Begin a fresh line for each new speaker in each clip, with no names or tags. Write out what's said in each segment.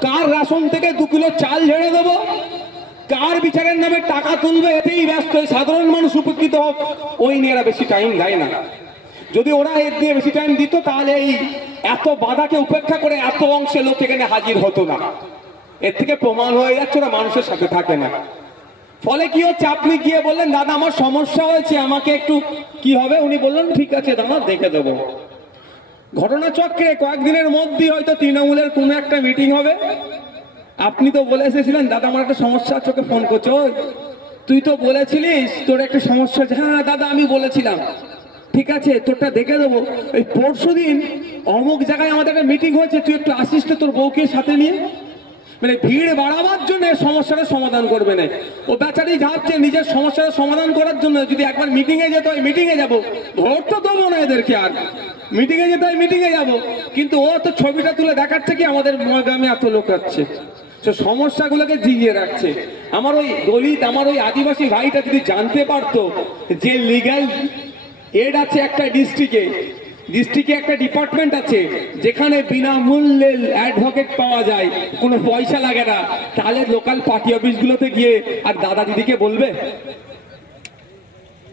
কার ration থেকে দু kilo চাল ঝেড়ে দেবো? কার বিচারের নামে টাকা তুলবে? এতেই ব্যস্ত সাধারণ মানুষ উপকৃত হোক। ওই নিয়ে এরা বেশি টাইম দেয় না। যদি ওরা এর দিয়ে বেশি টাইম দিত, তাহলে এই এত বাধাকে উপেক্ষা করে এত অংশে লোক এখানে হাজির হতো না। এর থেকে প্রমাণ হয়ে যাচ্ছে ওরা মানুষের সাথে থাকে না। ফলে কি হচ্ছে? আপনি গিয়ে বললেন, দাদা, আমার সমস্যা হয়েছে, আমাকে একটু কি হবে? উনি বললেন, ঠিক আছে দাদা, দেখে দেবো। ঘটনাচক্রে কয়েকদিনের মধ্যেই হয়তো তৃণমূলের কোনো একটা মিটিং হবে। আপনি তো বলে এসেছিলেন দাদা আমার একটা সমস্যা আছে ওকে ফোন করছ। ওই, তুই তো বলেছিলিস তোর একটা সমস্যা হ্যাঁ দাদা আমি বলেছিলাম। ঠিক আছে তোরটা দেখে দেবো। এই পরশু দিন অমুক জায়গায় আমাদের একটা মিটিং হয়েছে তুই একটু আসিস তো তোর বউকে সাথে নিয়ে? মানে ভিড় বাড়াবার জন্য সমস্যাটা সমাধান করবে না। ও বেচারি ভাবছে নিজের সমস্যাটা সমাধান করার জন্য যদি একবার মিটিংয়ে যেত যেতে হয় মিটিং এ যাব। ভোট তো দেবো না এদেরকে আর। মিটিং এ যেতে হয় মিটিং এ যাব। কিন্তু ও তো ছবিটা তুলে দেখাচ্ছে কি, আমাদের গ্রামে এত লোক আছে। সে সমস্যাগুলোকে জিগিয়ে রাখছে। আমার ওই দলিত, আমার ওই আদিবাসী ভাইটা যদি জানতে পারতো যে লিগ্যাল এড আছে একটা ডিস্ট্রিক্টে ডিস্ট্রিক্টে একটা ডিপার্টমেন্ট আছে, যেখানে বিনামূল্যে অ্যাডভোকেট পাওয়া যায়, কোনো পয়সা লাগে না, তাহলে লোকাল পার্টি অফিসগুলোতে গিয়ে আর দাদা দিদিকে বলবে?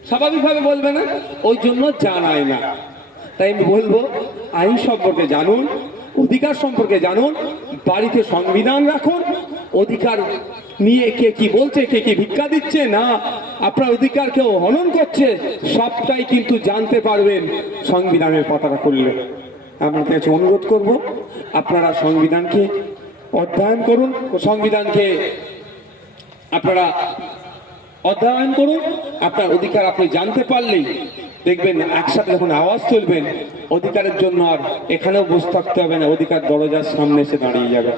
স্বাভাবিকভাবে বলবে না? ওই জন্য জানায় না। তাই আমি বলব, আইন সম্পর্কে জানুন, অধিকার সম্পর্কে জানুন, বাড়িতে সংবিধান রাখুন, অধিকার নিয়ে কে কি বলছে, কে কি ভিক্ষা দিচ্ছে, না আপনার অধিকার কেউ হনন করছে, সবটাই কিন্তু জানতে পারবেন সংবিধানের পাতাটা করলে আপনাদের কাছে অনুরোধ করব, আপনারা সংবিধানকে অধ্যয়ন করুন, সংবিধানকে আপনারা অধ্যয়ন করুন, আপনার অধিকার আপনি জানতে পারলেই দেখবেন, একসাথে যখন আওয়াজ তুলবেন, অধিকারের জন্য আর এখানেও বসে থাকতে হবে না, অধিকার দরজার সামনে এসে দাঁড়িয়ে যাবে।